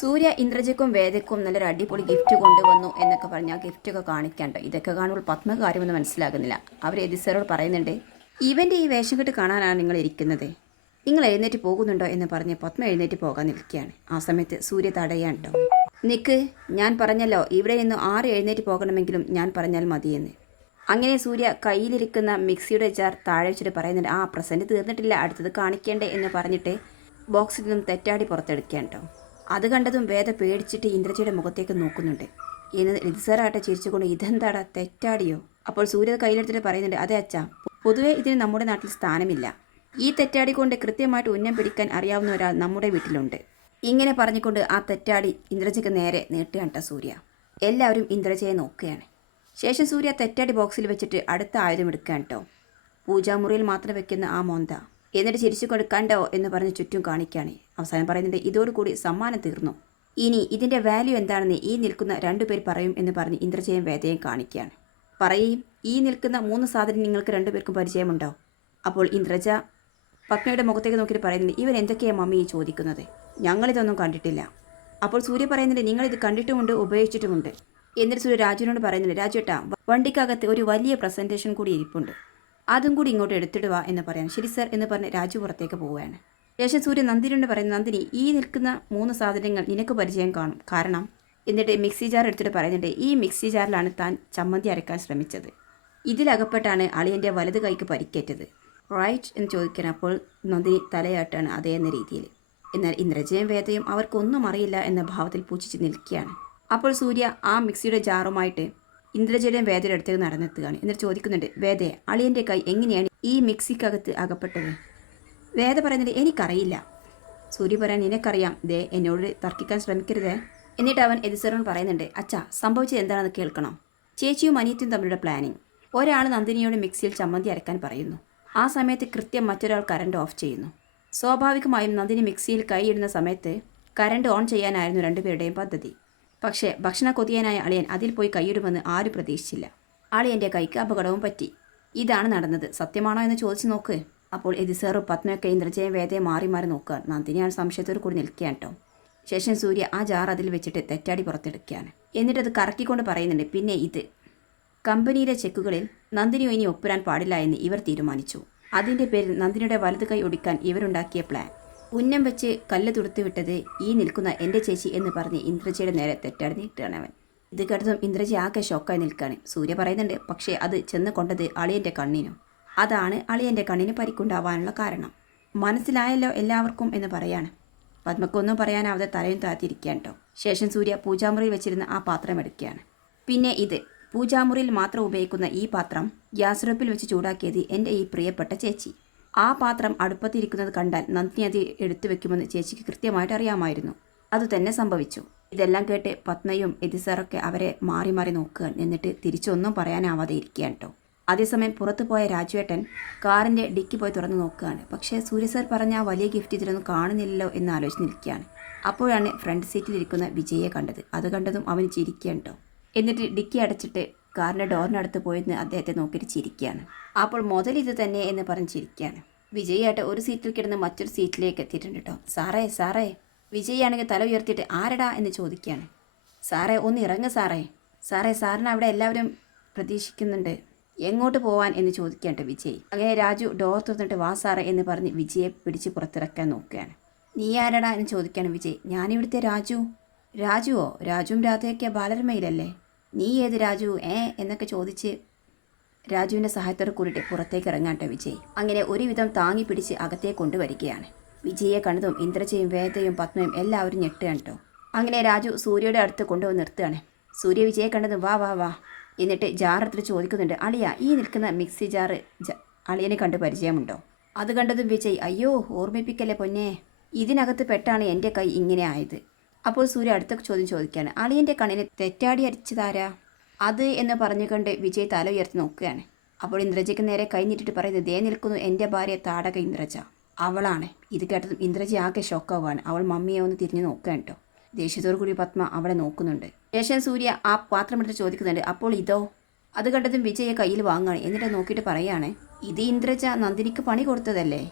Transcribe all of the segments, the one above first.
സൂര്യ ഇന്ദ്രജയ്ക്കും വേദയ്ക്കും നല്ലൊരു അടിപൊളി ഗിഫ്റ്റ് കൊണ്ടുവന്നു എന്നൊക്കെ പറഞ്ഞ് ആ ഗിഫ്റ്റൊക്കെ കാണിക്കണ്ട. ഇതൊക്കെ കാണുമ്പോൾ പത്മ കാര്യമൊന്നും മനസ്സിലാകുന്നില്ല. അവർ എതിസറോട് പറയുന്നുണ്ട് ഇവന്റെ ഈ വേഷം കെട്ട് കാണാനാണ് നിങ്ങൾ ഇരിക്കുന്നത്. നിങ്ങൾ എഴുന്നേറ്റ് പോകുന്നുണ്ടോ? എന്ന് പറഞ്ഞ് പത്മ എഴുന്നേറ്റ് പോകാൻ നിൽക്കുകയാണ്. ആ സമയത്ത് സൂര്യ തടയാൻ കേട്ടോ നിക്ക് ഞാൻ പറഞ്ഞല്ലോ ഇവിടെ നിന്ന് ആറ് എഴുന്നേറ്റ് പോകണമെങ്കിലും ഞാൻ പറഞ്ഞാൽ മതിയെന്ന്. അങ്ങനെ സൂര്യ കയ്യിലിരിക്കുന്ന മിക്സിയുടെ ജാർ താഴെ വെച്ചിട്ട് പറയുന്നുണ്ട് ആ പ്രസന്റ് തീർന്നിട്ടില്ല അടുത്തത് കാണിക്കേണ്ടേ എന്ന് പറഞ്ഞിട്ട് ബോക്സിൽ നിന്നും തെറ്റാടി പുറത്തെടുക്കുകയാണ് കേട്ടോ അത് കണ്ടതും വേദ പേടിച്ചിട്ട് ഇന്ദ്രജിയുടെ മുഖത്തേക്ക് നോക്കുന്നുണ്ട്. ലിതിസറാട്ടെ ചിരിച്ചുകൊണ്ട് ഇതെന്താടാ തെറ്റാടിയോ? അപ്പോൾ സൂര്യ കയ്യിലെടുത്തിട്ട് പറയുന്നുണ്ട് അതെ അച്ഛാ പൊതുവേ ഇതിന് നമ്മുടെ നാട്ടിൽ സ്ഥാനമില്ല. ഈ തെറ്റാടി കൊണ്ട് കൃത്യമായിട്ട് ഉന്നം പിടിക്കാൻ അറിയാവുന്ന ഒരാൾ നമ്മുടെ വീട്ടിലുണ്ട്. ഇങ്ങനെ പറഞ്ഞുകൊണ്ട് ആ തെറ്റാടി ഇന്ദ്രജയ്ക്ക് നേരെ നീട്ടുകയാണ് ട്ടോ സൂര്യ. എല്ലാവരും ഇന്ദ്രജയെ നോക്കുകയാണ്. ശേഷം സൂര്യ തെറ്റാടി ബോക്സിൽ വെച്ചിട്ട് അടുത്ത ആയുധം എടുക്കുകയാണ് കേട്ടോ പൂജാമുറിയിൽ മാത്രം വെക്കുന്ന ആ മോന്ത. എന്നിട്ട് ചിരിച്ചു കൊടുക്കണ്ടോ എന്ന് പറഞ്ഞ് ചുറ്റും കാണിക്കുകയാണ്. അവസാനം പറയുന്നുണ്ട് ഇതോടുകൂടി സമ്മാനം തീർന്നു. ഇനി ഇതിന്റെ വാല്യൂ എന്താണെന്ന് ഈ നിൽക്കുന്ന രണ്ടുപേർ പറയും എന്ന് പറഞ്ഞ് ഇന്ദ്രജയം വേദയും കാണിക്കുകയാണ്. പറയുകയും ഈ നിൽക്കുന്ന മൂന്ന് സാധനം നിങ്ങൾക്ക് രണ്ടുപേർക്കും പരിചയമുണ്ടോ? അപ്പോൾ ഇന്ദ്രജ പത്മയുടെ മുഖത്തേക്ക് നോക്കിയിട്ട് പറയുന്നുണ്ട് ഇവൻ എന്തൊക്കെയാണ് മമ്മി ചോദിക്കുന്നത്? ഞങ്ങളിതൊന്നും കണ്ടിട്ടില്ല. അപ്പോൾ സൂര്യ പറയുന്നുണ്ട് നിങ്ങളിത് കണ്ടിട്ടുമുണ്ട് ഉപയോഗിച്ചിട്ടുമുണ്ട്. എന്നിട്ട് സൂര്യ രാജുവിനോട് പറയുന്നുണ്ട് രാജുവേട്ടാ വണ്ടിക്കകത്ത് ഒരു വലിയ പ്രസന്റേഷൻ കൂടി ഇരിപ്പുണ്ട്. അതും കൂടി ഇങ്ങോട്ട് എടുത്തിടുക എന്ന് പറയാൻ ശരി സർ എന്ന് പറഞ്ഞ് രാജു പുറത്തേക്ക് പോവുകയാണ്. ശേഷം സൂര്യ നന്ദിനിയോട് പറയുന്നു നന്ദിനി ഈ നിൽക്കുന്ന മൂന്ന് സാധനങ്ങൾ നിനക്ക് പരിചയം കാണും. കാരണം? എന്നിട്ട് മിക്സി ജാർ എടുത്തിട്ട് പറയുന്നുണ്ട് ഈ മിക്സി ജാറിലാണ് താൻ ചമ്മന്തി അരക്കാൻ ശ്രമിച്ചത്. ഇതിലകപ്പെട്ടാണ് അളിയന്റെ വലത് കൈക്ക് പരിക്കേറ്റത്. റൈറ്റ് എന്ന് ചോദിക്കാൻ അപ്പോൾ നന്ദിനി തലയാട്ടാണ് അതേ എന്ന രീതിയിൽ. എന്നാൽ ഇന്ദ്രജയും വേദയും അവർക്കൊന്നും അറിയില്ല എന്ന ഭാവത്തിൽ പൂച്ചിച്ച് നിൽക്കുകയാണ്. അപ്പോൾ സൂര്യ ആ മിക്സിയുടെ ജാറുമായിട്ട് ഇന്ദ്രജയുടെയും വേദയുടെ അടുത്തേക്ക് നടന്നെത്തുകയാണ്. എന്നിട്ട് ചോദിക്കുന്നുണ്ട് വേദയെ അളിയന്റെ കൈ എങ്ങനെയാണ് ഈ മിക്സിക്കകത്ത് അകപ്പെട്ടത്? വേദ പറയുന്നത് എനിക്കറിയില്ല. സൂര്യ പറയാൻ നിനക്കറിയാം. ദേ എന്നോട് തർക്കിക്കാൻ ശ്രമിക്കരുതേ. എന്നിട്ട് അവൻ എതിസറോൺ പറയുന്നുണ്ട് അച്ഛാ സംഭവിച്ചത് എന്താണെന്ന് കേൾക്കണം. ചേച്ചിയും അനിയത്തിയും തമ്മിലുള്ള പ്ലാനിങ് ഒരാൾ നന്ദിനിയോട് മിക്സിയിൽ ചമ്മന്തി അരക്കാൻ പറയുന്നു. ആ സമയത്ത് കൃത്യം മറ്റൊരാൾ കറണ്ട് ഓഫ് ചെയ്യുന്നു. സ്വാഭാവികമായും നന്ദിനി മിക്സിയിൽ കൈയിടുന്ന സമയത്ത് കറണ്ട് ഓൺ ചെയ്യാനായിരുന്നു രണ്ടുപേരുടെയും പദ്ധതി. പക്ഷേ ഭക്ഷണ കൊതിയനായ അളിയൻ അതിൽ പോയി കൈയിടുമെന്ന് ആരും പ്രതീക്ഷിച്ചില്ല. അളിയന്റെ കൈക്ക് അപകടവും പറ്റി. ഇതാണ് നടന്നത്. സത്യമാണോ എന്ന് ചോദിച്ചു നോക്ക്. അപ്പോൾ എതിസേറും പത്മയൊക്കെ ഇന്ദ്രജയം വേദയെ മാറി മാറി നോക്കുക. നന്ദിനിയാണ് സംശയത്തോട് കൂടി നിൽക്കുകയാണ് കേട്ടോ. ശേഷം സൂര്യ ആ ജാർ അതിൽ വെച്ചിട്ട് തെറ്റാടി പുറത്തെടുക്കുകയാണ്. എന്നിട്ട് അത് കറക്കിക്കൊണ്ട് പറയുന്നുണ്ട് പിന്നെ ഇത്. കമ്പനിയിലെ ചെക്കുകളിൽ നന്ദിനിയോ ഇനി ഒപ്പിടാൻ പാടില്ല എന്ന് ഇവർ തീരുമാനിച്ചു. അതിന്റെ പേരിൽ നന്ദിനിയുടെ വലതു കൈ ഒടിക്കാൻ ഇവരുണ്ടാക്കിയ പ്ലാൻ ഉന്നം വെച്ച് കല്ല് തുടുത്തു വിട്ടത് ഈ നിൽക്കുന്ന എന്റെ ചേച്ചി എന്ന് പറഞ്ഞ് ഇന്ദ്രജയുടെ നേരെ തെറ്റാടി നീട്ടുകയാണ് അവൻ. ഇത് കേട്ടതും ഇന്ദ്രജി ആകെ ഷോക്കായി നിൽക്കുകയാണ്. സൂര്യ പറയുന്നുണ്ട് പക്ഷേ അത് ചെന്ന് കൊണ്ടത് അളിയന്റെ കണ്ണിനും. അതാണ് അളിയന്റെ കണ്ണിന് പരിക്കുണ്ടാവാനുള്ള കാരണം. മനസ്സിലായല്ലോ എല്ലാവർക്കും എന്ന് പറയാണ്. പത്മക്കൊന്നും പറയാനാവാതെ തലയും താത്തിരിക്കുകയാണ് കേട്ടോ. ശേഷം സൂര്യ പൂജാമുറിയിൽ വെച്ചിരുന്ന ആ പാത്രം എടുക്കുകയാണ്. പിന്നെ ഇത് പൂജാമുറിയിൽ മാത്രം ഉപയോഗിക്കുന്ന ഈ പാത്രം ഗ്യാസ് അടുപ്പിൽ വെച്ച് ചൂടാക്കിയത് എന്റെ ഈ പ്രിയപ്പെട്ട ചേച്ചി. ആ പാത്രം അടുപ്പത്തിരിക്കുന്നത് കണ്ടാൽ നന്ദിനി അത് എടുത്തു വെക്കുമെന്ന് ചേച്ചിക്ക് കൃത്യമായിട്ട് അറിയാമായിരുന്നു. അതുതന്നെ സംഭവിച്ചു. ഇതെല്ലാം കേട്ട് പത്മയും എതിസാറൊക്കെ അവരെ മാറി മാറി നോക്കുകയാണ് എന്നിട്ട് തിരിച്ചൊന്നും പറയാനാവാതെ ഇരിക്കുകയാണ് കേട്ടോ. അതേസമയം പുറത്തു പോയ രാജുവേട്ടൻ കാറിന്റെ ഡിക്കി പോയി തുറന്നു നോക്കുകയാണ്. പക്ഷേ സൂര്യ സാർ പറഞ്ഞ ആ വലിയ ഗിഫ്റ്റ് ഇതിലൊന്നും കാണുന്നില്ലല്ലോ എന്ന് ആലോചിച്ച് നിൽക്കുകയാണ്. അപ്പോഴാണ് ഫ്രണ്ട് സീറ്റിലിരിക്കുന്ന വിജയെ കണ്ടത്. അത് കണ്ടതും അവൻ ചിരിക്കുകയാണ് കേട്ടോ. എന്നിട്ട് ഡിക്കി അടച്ചിട്ട് കാറിന്റെ ഡോറിനടുത്ത് പോയിരുന്ന് അദ്ദേഹത്തെ നോക്കിയിട്ട് ചിരിക്കുകയാണ്. അപ്പോൾ മുതൽ ഇത് തന്നെ എന്ന് പറഞ്ഞ് ചിരിക്കുകയാണ്. വിജയായിട്ട് ഒരു സീറ്റിൽ കിടന്ന് മറ്റൊരു സീറ്റിലേക്ക് എത്തിയിട്ടുണ്ട് കേട്ടോ. സാറേ സാറേ വിജയാണെങ്കിൽ തല ഉയർത്തിയിട്ട് ആരടാ? എന്ന് ചോദിക്കുകയാണ്. സാറേ ഒന്ന് ഇറങ്ങ് സാറേ. സാറേ സാറിന് അവിടെ എല്ലാവരും പ്രതീക്ഷിക്കുന്നുണ്ട്. എങ്ങോട്ട് പോവാൻ? എന്ന് ചോദിക്കേണ്ട വിജയ്. അങ്ങനെ രാജു ഡോർ തുറന്നിട്ട് വാ സാറേ എന്ന് പറഞ്ഞ് വിജയെ പിടിച്ച് പുറത്തിറക്കാൻ നോക്കുകയാണ്. നീ ആരടാ? എന്ന് ചോദിക്കുകയാണ് വിജയ്. ഞാനിവിടുത്തെ രാജു. രാജുവോ? രാജുവും രാധയൊക്കെ ബാലരമയിലല്ലേ? നീ ഏത് രാജു? ഏ? എന്നൊക്കെ ചോദിച്ച് രാജുവിന്റെ സഹായത്തോടെ കൂടിയിട്ട് പുറത്തേക്ക് ഇറങ്ങാട്ടെ വിജയ്. അങ്ങനെ ഒരുവിധം താങ്ങി പിടിച്ച് അകത്തേക്ക് കൊണ്ടുവരികയാണ്. വിജയെ കണ്ടതും ഇന്ദ്രജയും വേദയും പത്മയും എല്ലാവരും ഞെട്ടുകയാണ് കേട്ടോ അങ്ങനെ രാജു സൂര്യയുടെ അടുത്ത് കൊണ്ടുവന്ന് നിർത്തുകയാണ്. സൂര്യ വിജയെ കണ്ടതും വാ വാ വാ എന്നിട്ട് ജാറത്തിൽ ചോദിക്കുന്നുണ്ട് അളിയ ഈ നിൽക്കുന്ന മിക്സി ജാറ് അളിയനെ കണ്ട് പരിചയമുണ്ടോ? അത് കണ്ടതും വിജയ് അയ്യോ ഓർമ്മിപ്പിക്കല്ലേ പൊന്നെ ഇതിനകത്ത് പെട്ടാണ് എന്റെ കൈ ഇങ്ങനെ ആയത്. അപ്പോൾ സൂര്യ അടുത്ത ചോദ്യം ചോദിക്കുകയാണ് അളിയന്റെ കണ്ണിനെ തെറ്റാടി അരിച്ചതാരാ അത് എന്ന് പറഞ്ഞുകൊണ്ട് വിജയ് തല ഉയർത്തി നോക്കുകയാണ്. അപ്പോൾ ഇന്ദ്രജയ്ക്ക് നേരെ കൈഞ്ഞിട്ടിട്ട് പറയുന്നത് ദേ നിൽക്കുന്നു എന്റെ ഭാര്യ താടക ഇന്ദ്രജ. അവളാണ്. ഇത് കേട്ടതും ഇന്ദ്രജ ആകെ ഷോക്കാവുകയാണ്. അവൾ മമ്മിയെ ഒന്ന് തിരിഞ്ഞു നോക്കുകയാണ് കേട്ടോ. ദേഷ്യത്തോടു കൂടി പത്മ അവളെ നോക്കുന്നുണ്ട്. ശേഷം സൂര്യ ആ പാത്രം എടുത്ത് ചോദിക്കുന്നുണ്ട് അപ്പോൾ ഇതോ? അത് കണ്ടതും വിജയെ കയ്യിൽ വാങ്ങുകയാണ്. എന്നിട്ട് നോക്കിയിട്ട് പറയാണ് ഇത് ഇന്ദ്രജ നന്ദിനിക്ക് പണി കൊടുത്തതല്ലേ?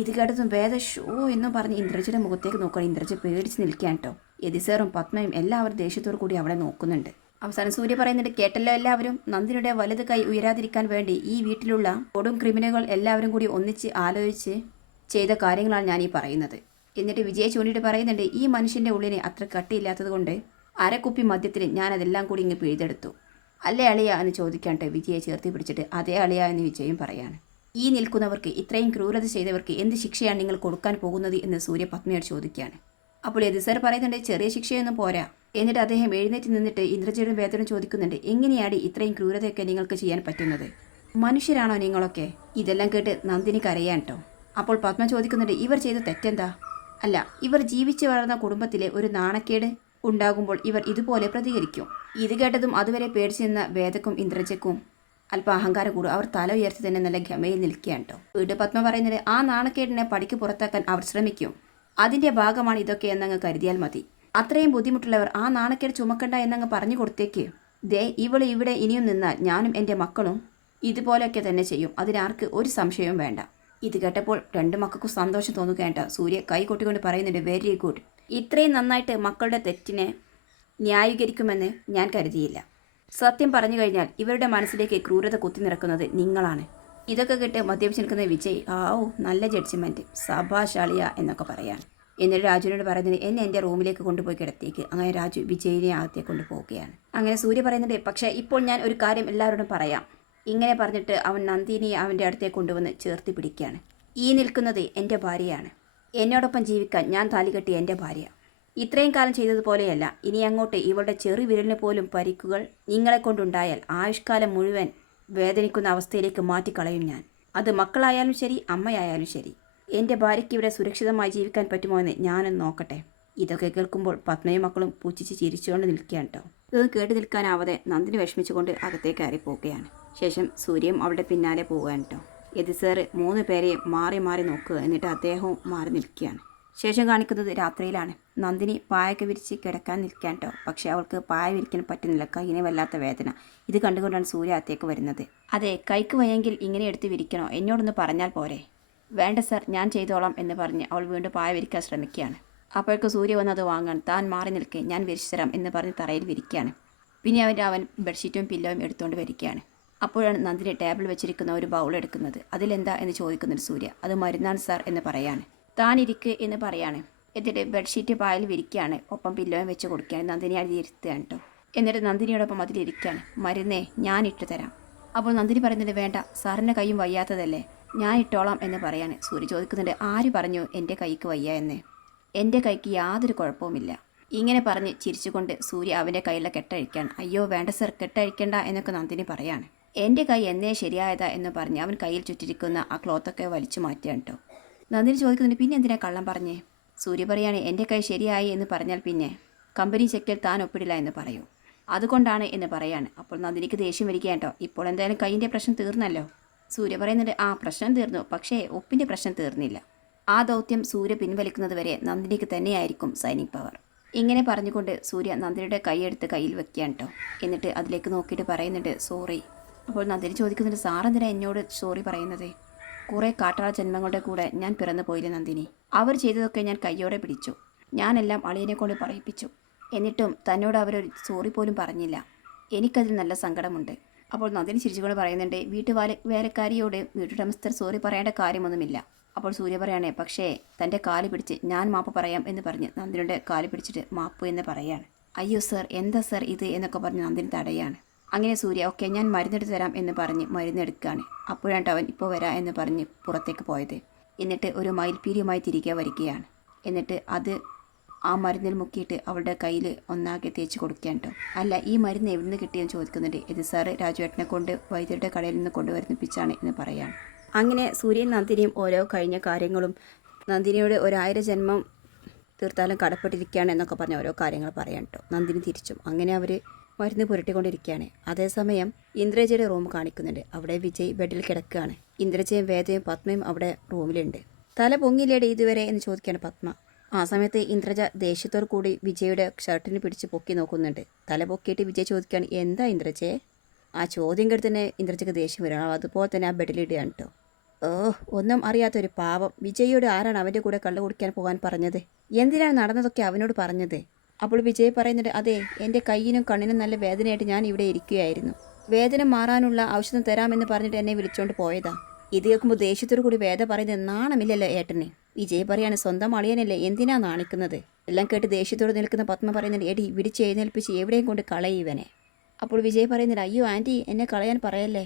ഇത് കേട്ടതും വേദ ഷോ എന്നും പറഞ്ഞ് ഇന്ദ്രജയുടെ മുഖത്തേക്ക് നോക്കുകയാണ്. ഇന്ദ്രജ പേടിച്ച് നിൽക്കുകയാണ് കേട്ടോ. എതിസേറും പത്മയും എല്ലാവരും ദേഷ്യത്തോടു കൂടി അവളെ നോക്കുന്നുണ്ട്. അവസാനം സൂര്യ പറയുന്നുണ്ട് കേട്ടല്ലോ എല്ലാവരും. നന്ദിനിയുടെ വലത് കൈ ഉയരാതിരിക്കാൻ വേണ്ടി ഈ വീട്ടിലുള്ള കൊടും ക്രിമിനലുകൾ എല്ലാവരും കൂടി ഒന്നിച്ച് ആലോചിച്ച് ചെയ്ത കാര്യങ്ങളാണ് ഞാൻ ഈ പറയുന്നത്. എന്നിട്ട് വിജയ ചൂണ്ടിട്ട് പറയുന്നുണ്ട് ഈ മനുഷ്യന്റെ ഉള്ളിനെ അത്ര കട്ടിയില്ലാത്തത് കൊണ്ട് അരക്കുപ്പി മദ്യത്തിൽ ഞാൻ അതെല്ലാം കൂടി ഇങ്ങ് പിഴുതെടുത്തു. അല്ലേ അളിയ? എന്ന് ചോദിക്കാണ്ട് വിജയെ ചേർത്തി പിടിച്ചിട്ട് അതേ അളിയ എന്ന് വിജയും പറയാണ്. ഈ നിൽക്കുന്നവർക്ക് ഇത്രയും ക്രൂരത ചെയ്തവർക്ക് എന്ത് ശിക്ഷയാണ് നിങ്ങൾ കൊടുക്കാൻ പോകുന്നത്? എന്ന് സൂര്യ പത്മയോട് ചോദിക്കുകയാണ് അപ്പോൾ എതി സാർ പറയുന്നുണ്ട്? ചെറിയ ശിക്ഷയൊന്നും പോരാ. എന്നിട്ട് അദ്ദേഹം എഴുന്നേറ്റ് നിന്നിട്ട് ഇന്ദ്രജിയുടെ വേദന ചോദിക്കുന്നുണ്ട്. എങ്ങനെയാണ് ഇത്രയും ക്രൂരതയൊക്കെ നിങ്ങൾക്ക് ചെയ്യാൻ പറ്റുന്നത്? മനുഷ്യരാണോ നിങ്ങളൊക്കെ? ഇതെല്ലാം കേട്ട് നന്ദിനി കരയാൻ കേട്ടോ അപ്പോൾ പത്മ ചോദിക്കുന്നുണ്ട് ഇവർ ചെയ്ത തെറ്റെന്താ? അല്ല ഇവർ ജീവിച്ചു വളർന്ന കുടുംബത്തിലെ ഒരു നാണക്കേട് ഉണ്ടാകുമ്പോൾ ഇവർ ഇതുപോലെ പ്രതികരിക്കും. ഇത് കേട്ടതും അതുവരെ പേടിച്ചു നിന്ന വേദക്കും ഇന്ദ്രജക്കും അല്പം അഹങ്കാരം കൂടും. അവർ തല ഉയർത്തി തന്നെ നല്ല ഗമയിൽ നിൽക്കുകയാണ് കേട്ടോ വീട് പത്മ പറയുന്നത് ആ നാണക്കേടിനെ പടിക്ക് പുറത്താക്കാൻ അവർ ശ്രമിക്കും. അതിന്റെ ഭാഗമാണ് ഇതൊക്കെ എന്നങ്ങ് കരുതിയാൽ മതി. അത്രയും ബുദ്ധിമുട്ടുള്ളവർ ആ നാണക്കേട് ചുമക്കണ്ട എന്നങ്ങ് പറഞ്ഞു കൊടുത്തേക്ക്. ദേ ഇവൾ ഇവിടെ ഇനിയും നിന്നാൽ ഞാനും എന്റെ മക്കളും ഇതുപോലെയൊക്കെ തന്നെ ചെയ്യും. അതിനാർക്ക് ഒരു സംശയവും വേണ്ട. ഇത് കേട്ടപ്പോൾ രണ്ട് മക്കൾക്കും സന്തോഷം തോന്നുകേണ്ട സൂര്യ കൈ കൊട്ടിക്കൊണ്ട് പറയുന്നുണ്ട് വെരി ഗുഡ് ഇത്രയും നന്നായിട്ട് മക്കളുടെ തെറ്റിനെ ന്യായീകരിക്കുമെന്ന് ഞാൻ കരുതിയില്ല. സത്യം പറഞ്ഞു കഴിഞ്ഞാൽ ഇവരുടെ മനസ്സിലേക്ക് ക്രൂരത കുത്തി നിറക്കുന്നത് നിങ്ങളാണ്. ഇതൊക്കെ കേട്ട് മദ്യപിച്ച് നിൽക്കുന്ന വിജയ് ആവു നല്ല ജഡ്ജ്മെന്റ് സഭാശാളിയ എന്നൊക്കെ പറയാൻ എന്നിട്ട് രാജുവിനോട് പറയുന്നത് എന്നെ എന്റെ റൂമിലേക്ക് കൊണ്ടുപോയി കിടത്തേക്ക് അങ്ങനെ രാജു വിജയിനെ അകത്തേക്ക് കൊണ്ടുപോവുകയാണ്. അങ്ങനെ സൂര്യ പറയുന്നുണ്ട് പക്ഷേ ഇപ്പോൾ ഞാൻ ഒരു കാര്യം എല്ലാവരോടും പറയാം. ഇങ്ങനെ പറഞ്ഞിട്ട് അവൻ നന്ദിനിയെ അവന്റെ അടുത്തേക്ക് കൊണ്ടുവന്ന് ചേർത്ത് പിടിക്കുകയാണ്. ഈ നിൽക്കുന്നത് എന്റെ ഭാര്യയാണ്. എന്നോടൊപ്പം ജീവിക്കാൻ ഞാൻ താലി കെട്ടി എന്റെ ഭാര്യ. ഇത്രയും കാലം ചെയ്തതുപോലെയല്ല ഇനി അങ്ങോട്ട് ഇവളുടെ ചെറു വിരലിന് പോലും പരിക്കുകൾ നിങ്ങളെ കൊണ്ടുണ്ടായാൽ ആയുഷ്കാലം മുഴുവൻ വേദനിക്കുന്ന അവസ്ഥയിലേക്ക് മാറ്റിക്കളയും ഞാൻ. അത് മക്കളായാലും ശരി അമ്മയായാലും ശരി. എന്റെ ഭാര്യയ്ക്ക് ഇവിടെ സുരക്ഷിതമായി ജീവിക്കാൻ പറ്റുമോ എന്ന് ഞാനൊന്ന് നോക്കട്ടെ. ഇതൊക്കെ കേൾക്കുമ്പോൾ പത്മയും മക്കളും പൂച്ചിച്ച് ചിരിച്ചുകൊണ്ട് നിൽക്കുകയാണ് കേട്ടോ. ഇതൊന്നും കേട്ട് നിൽക്കാനാവാതെ നന്ദിനി വിഷമിച്ചുകൊണ്ട് അകത്തേക്ക് കയറി ശേഷം സൂര്യയും അവിടെ പിന്നാലെ പോവുകയാണ് കേട്ടോ. യതി സാറ് മൂന്ന് പേരെയും മാറി മാറി നോക്കുക. എന്നിട്ട് അദ്ദേഹവും മാറി നിൽക്കുകയാണ്. ശേഷം കാണിക്കുന്നത് രാത്രിയിലാണ്. നന്ദിനി പായൊക്കെ വിരിച്ച് കിടക്കാൻ നിൽക്കാൻ കേട്ടോ പക്ഷെ അവൾക്ക് പായ വിരിക്കാൻ പറ്റുന്നില്ല. കൈയിന് വല്ലാത്ത വേദന. ഇത് കണ്ടുകൊണ്ടാണ് സൂര്യ അകത്തേക്ക് വരുന്നത്. അതെ കൈക്ക് വയ്യെങ്കിൽ ഇങ്ങനെ എടുത്ത് വിരിക്കണോ? എന്നോടൊന്ന് പറഞ്ഞാൽ പോരെ. വേണ്ട സർ ഞാൻ ചെയ്തോളാം എന്ന് പറഞ്ഞ് അവൾ വീണ്ടും പായ വിരിക്കാൻ ശ്രമിക്കുകയാണ്. അപ്പോഴേക്ക് സൂര്യ വന്നത് വാങ്ങാൻ താൻ മാറി നിൽക്കെ. ഞാൻ വിരിച്ചു തരാം എന്ന് പറഞ്ഞ് തറയിൽ വിരിക്കുകയാണ്. പിന്നെ അവന്റെ അവൻ ബെഡ്ഷീറ്റും പില്ലോയും എടുത്തുകൊണ്ട് വരികയാണ്. അപ്പോഴാണ് നന്ദിനി ടേബിൾ വെച്ചിരിക്കുന്ന ഒരു ബൗൾ എടുക്കുന്നത്. അതിലെന്താ എന്ന് ചോദിക്കുന്നുണ്ട് സൂര്യ. അത് മരുന്നാണ് സാർ എന്ന് പറയാണ്. താൻ ഇരിക്ക് എന്ന് പറയാണ്. എന്നിട്ട് ബെഡ്ഷീറ്റ് പായൽ വിരിക്കുകയാണ് ഒപ്പം പില്ലോയും വെച്ച് കൊടുക്കുകയാണ്. നന്ദിനി അത് ഇരുത്തുകയാണ് കേട്ടോ. എന്നിട്ട് നന്ദിനിയോടൊപ്പം അതിലിരിക്കുകയാണ് മരുന്നേ ഞാൻ ഇട്ടു തരാം. അപ്പോൾ നന്ദിനി പറയുന്നത് വേണ്ട സാറിന്റെ കൈയും വയ്യാത്തതല്ലേ? ഞാൻ ഇട്ടോളാം എന്ന് പറയാണ്. സൂര്യ ചോദിക്കുന്നുണ്ട് ആര് പറഞ്ഞു എന്റെ കൈക്ക് വയ്യ എന്ന്? എന്റെ കൈക്ക് യാതൊരു കുഴപ്പവുമില്ല. ഇങ്ങനെ പറഞ്ഞ് ചിരിച്ചുകൊണ്ട് സൂര്യ അവന്റെ കയ്യിലെ കെട്ടഴിക്കാണ് അയ്യോ വേണ്ട സർ കെട്ടഴിക്കണ്ട എന്നൊക്കെ നന്ദിനി പറയാണ്. എന്റെ കൈ എന്നേ ശരിയായതാ എന്ന് പറഞ്ഞ് അവൻ കയ്യിൽ ചുറ്റിരിക്കുന്ന ആ ക്ലോത്തൊക്കെ വലിച്ചു മാറ്റിയാണ് കേട്ടോ. നന്ദിനി ചോദിക്കുന്നുണ്ട് പിന്നെ എന്തിനാ കള്ളം പറഞ്ഞേ? സൂര്യ പറയാണ് എന്റെ കൈ ശരിയായി എന്ന് പറഞ്ഞാൽ പിന്നെ കമ്പനി ചെക്കിൽ താൻ ഒപ്പിടില്ല എന്ന് പറയൂ. അതുകൊണ്ടാണ് എന്ന് പറയാണ്. അപ്പോൾ നന്ദിനിക്ക് ദേഷ്യം വരികയാണ് കേട്ടോ. ഇപ്പോൾ എന്തായാലും കൈയിന്റെ പ്രശ്നം തീർന്നല്ലോ? സൂര്യ പറയുന്നുണ്ട് ആ പ്രശ്നം തീർന്നു. പക്ഷേ ഒപ്പിന്റെ പ്രശ്നം തീർന്നില്ല. ആ ദൗത്യം സൂര്യ പിൻവലിക്കുന്നത് വരെ നന്ദിനിക്ക് തന്നെയായിരിക്കും സൈനിക് പവർ. ഇങ്ങനെ പറഞ്ഞുകൊണ്ട് സൂര്യ നന്ദിനിയുടെ കൈയെടുത്ത് കയ്യിൽ വെക്കുകയാണ് കേട്ടോ. എന്നിട്ട് അതിലേക്ക് നോക്കിയിട്ട് പറയുന്നുണ്ട് സോറി. അപ്പോൾ നന്ദിനി ചോദിക്കുന്നുണ്ട് സാറെന്തിനാ എന്നോട് സോറി പറയുന്നത്? കുറേ കാട്ടാള ജന്മങ്ങളുടെ കൂടെ ഞാൻ പിറന്നു പോയില്ല നന്ദിനി? അവർ ചെയ്തതൊക്കെ ഞാൻ കയ്യോടെ പിടിച്ചു. ഞാനെല്ലാം അളിയനെ കൊണ്ട് പറയിപ്പിച്ചു. എന്നിട്ടും തന്നോട് അവരൊരു സോറി പോലും പറഞ്ഞില്ല. എനിക്കതിൽ നല്ല സങ്കടമുണ്ട്. അപ്പോൾ നന്ദിനി ചിരിച്ചുകൊണ്ട് പറയുന്നുണ്ട് വീട്ടുവാല വേലക്കാരിയോട് വീട്ടുടമസ്ഥർ സോറി പറയേണ്ട കാര്യമൊന്നുമില്ല. അപ്പോൾ സൂര്യ പറയാണ് പക്ഷേ തന്റെ കാൽ പിടിച്ച് ഞാൻ മാപ്പ് പറയാം എന്ന് പറഞ്ഞ് നന്ദിനിയുടെ കാൽ പിടിച്ചിട്ട് മാപ്പ് എന്ന് പറയാണ്. അയ്യോ സർ എന്താ സർ ഇത്? എന്നൊക്കെ പറഞ്ഞ് നന്ദിനി തടയാണ്. അങ്ങനെ സൂര്യ ഓക്കെ ഞാൻ മരുന്നെടുത്ത് തരാം എന്ന് പറഞ്ഞ് മരുന്നെടുക്കുകയാണ്. അപ്പോഴാണ് അവൻ ഇപ്പോൾ വരാം എന്ന് പറഞ്ഞ് പുറത്തേക്ക് പോയത്. എന്നിട്ട് ഒരു മയിൽപ്പീരിയുമായി തിരികെ വരികയാണ്. എന്നിട്ട് അത് ആ മരുന്നിൽ മുക്കിയിട്ട് അവളുടെ കയ്യിൽ ഒന്നാകെ തേച്ച് കൊടുക്കുകയാണ് കേട്ടോ അല്ല ഈ മരുന്ന് എവിടെ നിന്ന് കിട്ടിയെന്ന് ചോദിക്കുന്നുണ്ട്. ഇത് സാറ് രാജുവേട്ടനെ കൊണ്ട് വൈദ്യരുടെ കടയിൽ നിന്ന് കൊണ്ടുവരുന്നിപ്പിച്ചാണ് എന്ന് പറയാണ്. അങ്ങനെ സൂര്യൻ നന്ദിനിയും ഓരോ കഴിഞ്ഞ കാര്യങ്ങളും നന്ദിനിയുടെ ഒരായിരം ജന്മം തീർത്താലും കടപ്പെട്ടിരിക്കുകയാണ് എന്നൊക്കെ പറഞ്ഞ് ഓരോ കാര്യങ്ങൾ പറയാൻ കേട്ടോ നന്ദിനി തിരിച്ചും. അങ്ങനെ അവർ മരുന്ന് പുരട്ടിക്കൊണ്ടിരിക്കുകയാണ് അതേസമയം ഇന്ദ്രജയുടെ റൂം കാണിക്കുന്നുണ്ട്. അവിടെ വിജയ് ബെഡിൽ കിടക്കുകയാണ്. ഇന്ദ്രജയും വേദയും പത്മയും അവിടെ റൂമിലുണ്ട്. തല പൊങ്ങില്ലേടെ ഇതുവരെ എന്ന് ചോദിക്കുകയാണ് പത്മ. ആ സമയത്ത് ഇന്ദ്രജ ദേഷ്യത്തോടു കൂടി വിജയുടെ ഷർട്ടിന് പിടിച്ച് പൊക്കി നോക്കുന്നുണ്ട്. തല പൊക്കിയിട്ട് വിജയ് ചോദിക്കുകയാണ് എന്താ ഇന്ദ്രജയെ ആ ചോദ്യം കേട്ട് തന്നെ ഇന്ദ്രജയ്ക്ക് ദേഷ്യം വരണം അതുപോലെ തന്നെ ആ ബെഡിലിടുകയാണ് കേട്ടോ ഓ ഒന്നും അറിയാത്തൊരു പാവം. വിജയോട് ആരാണ് അവന്റെ കൂടെ കള്ളു കുടിക്കാൻ പോകാൻ പറഞ്ഞത്? എന്തിനാണ് നടന്നതൊക്കെ അവനോട് പറഞ്ഞത്? അപ്പോൾ വിജയ് പറയുന്നുണ്ട് അതെ എന്റെ കയ്യിനും കണ്ണിനും നല്ല വേദനയായിട്ട് ഞാൻ ഇവിടെ ഇരിക്കുകയായിരുന്നു. വേദന മാറാനുള്ള ഔഷധം തരാമെന്ന് പറഞ്ഞിട്ട് എന്നെ വിളിച്ചുകൊണ്ട് പോയതാ. ഇത് കേൾക്കുമ്പോൾ ദേഷ്യത്തോടു കൂടി വേദ പറയുന്നത് നാണമില്ലല്ലോ ഏട്ടനെ. വിജയ് പറയാണ് സ്വന്തം അളിയനല്ലേ എന്തിനാ നാണിക്കുന്നത്? എല്ലാം കേട്ട് ദേഷ്യത്തോട് നിൽക്കുന്ന പത്മ പറയുന്നുണ്ട് എടി വിടിച്ച് എഴുന്നേൽപ്പിച്ച് എവിടെയും കൊണ്ട് കളയുവനെ അപ്പോൾ വിജയ് പറയുന്നുണ്ട് അയ്യോ ആന്റി എന്നെ കളയാൻ പറയല്ലേ?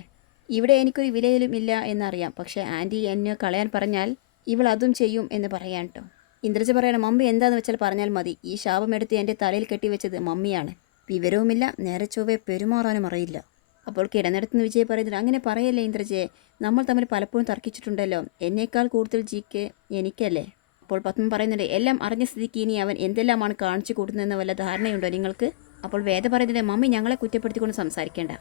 ഇവിടെ എനിക്കൊരു വിലയിലും ഇല്ല എന്നറിയാം. പക്ഷേ ആന്റി എന്നെ കളയാൻ പറഞ്ഞാൽ ഇവൾ അതും ചെയ്യും എന്ന് പറയാൻ കേട്ടോ ഇന്ദ്രജ പറയണം മമ്മി എന്താന്ന് വെച്ചാൽ പറഞ്ഞാൽ മതി. ഈ ശാപം എടുത്ത് എന്റെ തലയിൽ കെട്ടിവെച്ചത് മമ്മിയാണ്. വിവരവുമില്ല നേരെ ചൊവ്വെ പെരുമാറാനും അറിയില്ല. അപ്പോൾ കിടന്നിടത്തുനിന്ന് വിജയ പറയുന്നുണ്ട് അങ്ങനെ പറയല്ലേ ഇന്ദ്രജയെ നമ്മൾ തമ്മിൽ പലപ്പോഴും തർക്കിച്ചിട്ടുണ്ടല്ലോ. എന്നേക്കാൾ കൂടുതൽ ജിക്ക് എനിക്കല്ലേ? അപ്പോൾ പത്മം പറയുന്നുണ്ട് എല്ലാം അറിഞ്ഞ സ്ഥിതിക്ക് ഇനി അവൻ എന്തെല്ലാമാണ് കാണിച്ചു കൂട്ടുന്നതെന്ന് വല്ല ധാരണയുണ്ടോ നിങ്ങൾക്ക്? അപ്പോൾ വേദ പറയുന്നുണ്ട് മമ്മി ഞങ്ങളെ കുറ്റപ്പെടുത്തിക്കൊണ്ട് സംസാരിക്കേണ്ട.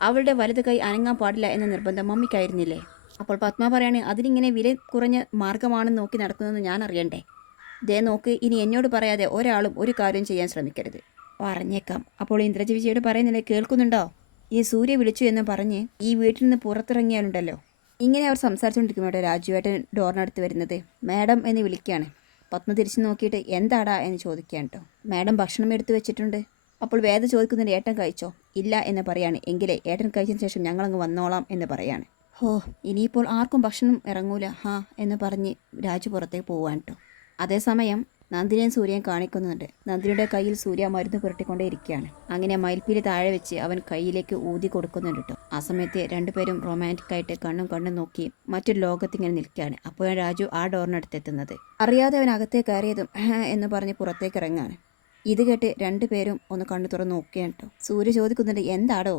അവളുടെ വലത് കൈ അനങ്ങാൻ പാടില്ല എന്ന നിർബന്ധം മമ്മിക്കായിരുന്നില്ലേ? അപ്പോൾ പത്മ പറയാണ് അതിനിങ്ങനെ വില കുറഞ്ഞ മാർഗമാണെന്ന് നോക്കി നടക്കുന്നതെന്ന് ഞാൻ അറിയണ്ടേ? ദേ നോക്ക് ഇനി എന്നോട് പറയാതെ ഒരാളും ഒരു കാര്യം ചെയ്യാൻ ശ്രമിക്കരുത്. പറഞ്ഞേക്കാം. അപ്പോൾ ഇന്ദ്രജിവിജയോട് പറയുന്നില്ലേ കേൾക്കുന്നുണ്ടോ? ഈ സൂര്യ വിളിച്ചു എന്ന് പറഞ്ഞ് ഈ വീട്ടിൽ നിന്ന് പുറത്തിറങ്ങിയാലുണ്ടല്ലോ. ഇങ്ങനെ അവർ സംസാരിച്ചുകൊണ്ടിരിക്കുമ്പോൾ രാജുവേട്ടൻ ഡോറിനടുത്ത് വരുന്നത് മാഡം എന്ന് വിളിക്കുകയാണ്. പത്മ തിരിച്ചു നോക്കിയിട്ട് എന്താടാ എന്ന് ചോദിക്കുകയാണ് കേട്ടോ മാഡം ഭക്ഷണം എടുത്തു വെച്ചിട്ടുണ്ട്. അപ്പോൾ വേദ ചോദിക്കുന്നതിന് ഏട്ടൻ കഴിച്ചോ? ഇല്ല എന്ന് പറയാണ്. എങ്കിലേ ഏട്ടൻ കഴിച്ചതിന് ശേഷം ഞങ്ങളങ്ങ് വന്നോളാം എന്ന് പറയാണ്. ഹോ ഇനിയിപ്പോൾ ആർക്കും ഭക്ഷണം ഇറങ്ങൂല ഹാ എന്ന് പറഞ്ഞ് രാജു പുറത്തേക്ക് പോവാൻ കേട്ടോ അതേസമയം നന്ദിനിയും സൂര്യൻ കാണിക്കുന്നുണ്ട്. നന്ദിനിയുടെ കയ്യിൽ സൂര്യ മരുന്ന് പുരട്ടിക്കൊണ്ടേ ഇരിക്കുകയാണ്. അങ്ങനെ മയിൽപ്പീലി താഴെ വെച്ച് അവൻ കയ്യിലേക്ക് ഊതി കൊടുക്കുന്നുണ്ട് കേട്ടോ. ആ സമയത്ത് രണ്ടുപേരും റൊമാന്റിക് ആയിട്ട് കണ്ണും കണ്ണും നോക്കി മറ്റൊരു ലോകത്ത് ഇങ്ങനെ നിൽക്കുകയാണ്. അപ്പോഴാണ് രാജു ആ ഡോറിനടുത്ത് എത്തുന്നത് അറിയാതെ അവൻ അകത്തേക്ക് കയറിയതും എന്ന് പറഞ്ഞ് പുറത്തേക്ക് ഇറങ്ങാണ് ഇത് കേട്ട് രണ്ടുപേരും ഒന്ന് കണ്ണു തുറന്ന് നോക്കുകയാണ് കേട്ടോ. സൂര്യ ചോദിക്കുന്നുണ്ട് എന്താടോ?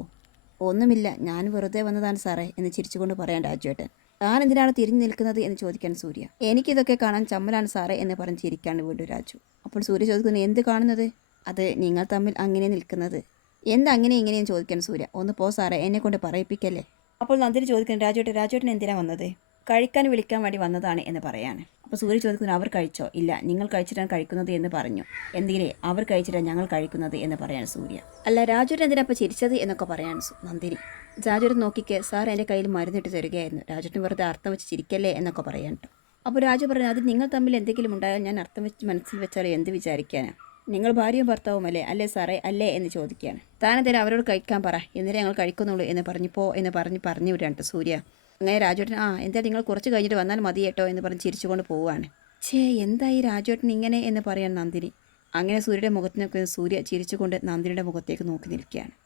ഒന്നുമില്ല ഞാൻ വെറുതെ വന്നതാണ് സാറേ എന്ന് ചിരിച്ചുകൊണ്ട് പറയാൻ രാജുവേട്ടൻ. താൻ എന്തിനാണ് തിരിഞ്ഞു നിൽക്കുന്നത് എന്ന് ചോദിക്കാൻ സൂര്യ. എനിക്കിതൊക്കെ കാണാൻ ചമ്മലാണ് സാറേ എന്ന് പറഞ്ഞ് ചിരിക്കാണ് വീണ്ടും രാജു. അപ്പോൾ സൂര്യ ചോദിക്കുന്നു എന്ത് കാണുന്നത്? അത് നിങ്ങൾ തമ്മിൽ അങ്ങനെ നിൽക്കുന്നത്. എന്താ അങ്ങനെ ഇങ്ങനെയും ചോദിക്കാൻ സൂര്യ. ഒന്ന് പോ സാറേ എന്നെ കൊണ്ട് പറയിപ്പിക്കല്ലേ? അപ്പോൾ നന്ദിനി ചോദിക്കുന്നു രാജുവേട്ടൻ രാജുവേട്ടൻ എന്തിനാണ് വന്നത്? കഴിക്കാൻ വിളിക്കാൻ വേണ്ടി വന്നതാണ് എന്ന് പറയാണ്. അപ്പോൾ സൂര്യ ചോദിക്കുന്നു അവർ കഴിച്ചോ? ഇല്ല നിങ്ങൾ കഴിച്ചിട്ടാണ് കഴിക്കുന്നത് എന്ന് പറഞ്ഞു. എന്തിനെ അവർ കഴിച്ചിട്ടാണ് ഞങ്ങൾ കഴിക്കുന്നത്? എന്ന് പറയാണ് സൂര്യ. അല്ല രാജുവേട്ടൻ എന്തിനാ അപ്പോൾ ചിരിച്ചത്? എന്നൊക്കെ പറയാണ് നന്ദിനി. രാജുവേട്ടൻ നോക്കിക്ക് സാർ എന്റെ കയ്യിൽ മരുന്നിട്ട് തരികയായിരുന്നു. രാജുവേട്ടൻ വെറുതെ അർത്ഥം വെച്ച് ചിരിക്കല്ലേ? എന്നൊക്കെ പറയാൻ കേട്ടോ അപ്പോൾ രാജു പറഞ്ഞു അത് നിങ്ങൾ തമ്മിൽ എന്തെങ്കിലും ഉണ്ടായാൽ ഞാൻ അർത്ഥം വെച്ച് മനസ്സിൽ വെച്ചാൽ എന്ത് വിചാരിക്കാനാണ് നിങ്ങൾ ഭാര്യയും ഭർത്താവുമല്ലേ അല്ലേ? സാറേ അല്ലേ? എന്ന് ചോദിക്കുകയാണ്. താനെന്തേലും അവരോട് കഴിക്കാൻ പറ. എന്നേരം ഞങ്ങൾ കഴിക്കുന്നുള്ളൂ എന്ന് പറഞ്ഞു പോ എന്ന് പറഞ്ഞ് പറഞ്ഞു ട്ടോ സൂര്യ. അങ്ങനെ രാജുവേട്ടൻ ആ എന്താ നിങ്ങൾ കുറച്ച് കഴിഞ്ഞിട്ട് വന്നാൽ മതി കേട്ടോ എന്ന് പറഞ്ഞ് ചിരിച്ചുകൊണ്ട് പോവുകയാണ്. ഛേ എന്തായി രാജുവേട്ടൻ ഇങ്ങനെ? എന്ന് പറയാൻ നന്ദിനി. അങ്ങനെ സൂര്യയുടെ മുഖത്ത് നോക്കുന്ന സൂര്യ ചിരിച്ചുകൊണ്ട് നന്ദിനിയുടെ മുഖത്തേക്ക് നോക്കി നിൽക്കുകയാണ്.